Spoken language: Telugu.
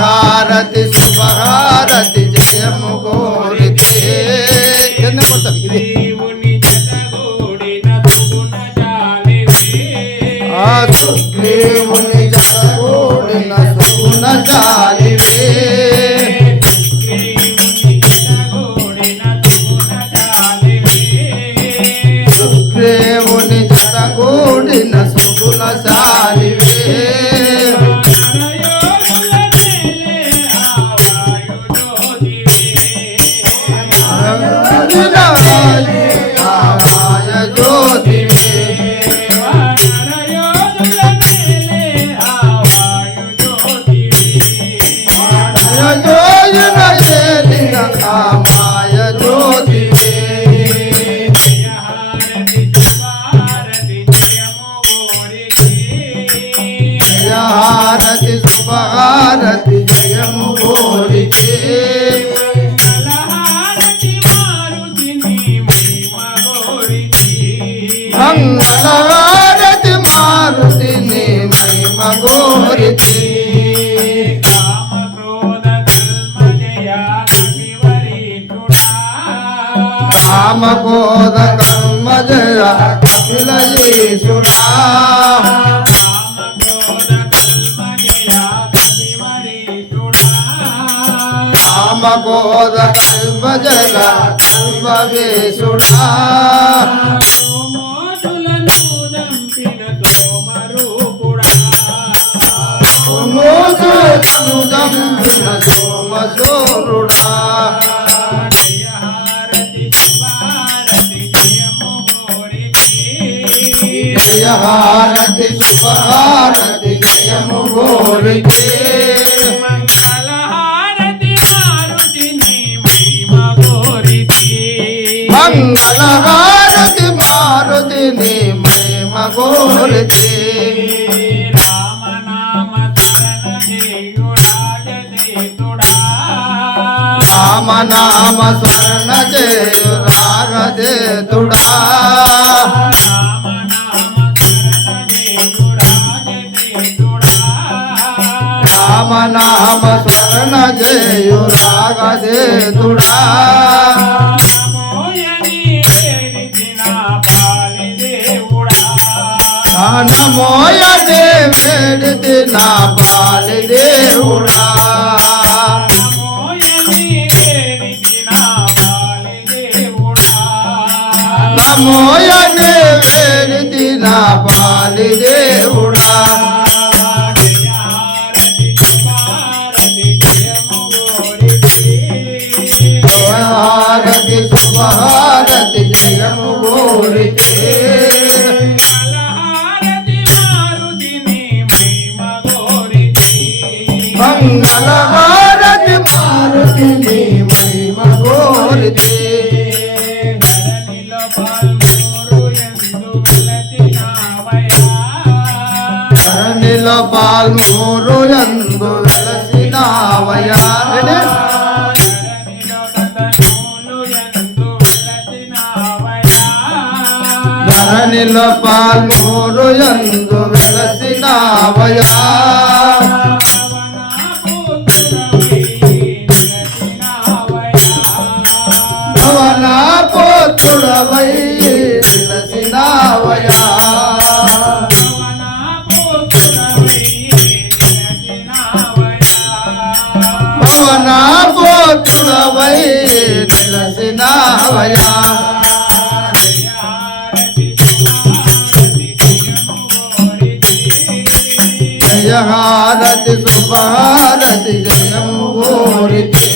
హారతి శుభహారతి జయము గోరితే దేవుని జతగూడిన సుగుణ జాలివే సుగ్రీవుని జతగూడిన సుగుణ జాలివే సుగ్రీవుని జతగూడిన సుగుణ జాలివే హారతి శుభహారతి జయము గోరితే మంగళహారతి మారుతిని మహిమ గోరితే కామ క్రోధ కర్మ జయ కపిలయేశుడా కామ క్రోధ కర్మ జయ కల్పవేశుడా దంపిన సోమసూరుడా జయ హారతి శుభహారతి జయము గోరితే మంగళహారతి మారుతిని మహిమ గోరితే రామనామ స్మరణ చేయు రాగదేతుడా రామనామ స్మరణ చేయు రాగదేతుడా నమోయనే వేడితి నా బాలి దేవుడా నమోయనే వేడితి నా బాలి దేవుడా హారతి శుభహారతి జయము గోరితే మంగళహారతి మారుతిని మహిమ గోరితే ధరణిలో పాల్మూరు యందు వెలసినావయా ధరణిలో పాల్మూరు యందు వెలసినావయా భవనా పోతుడవై వెలసినావయా భవనా పోతుడవై వెలసినావయా జయ హారతి శుభహారతి జయము గోరితే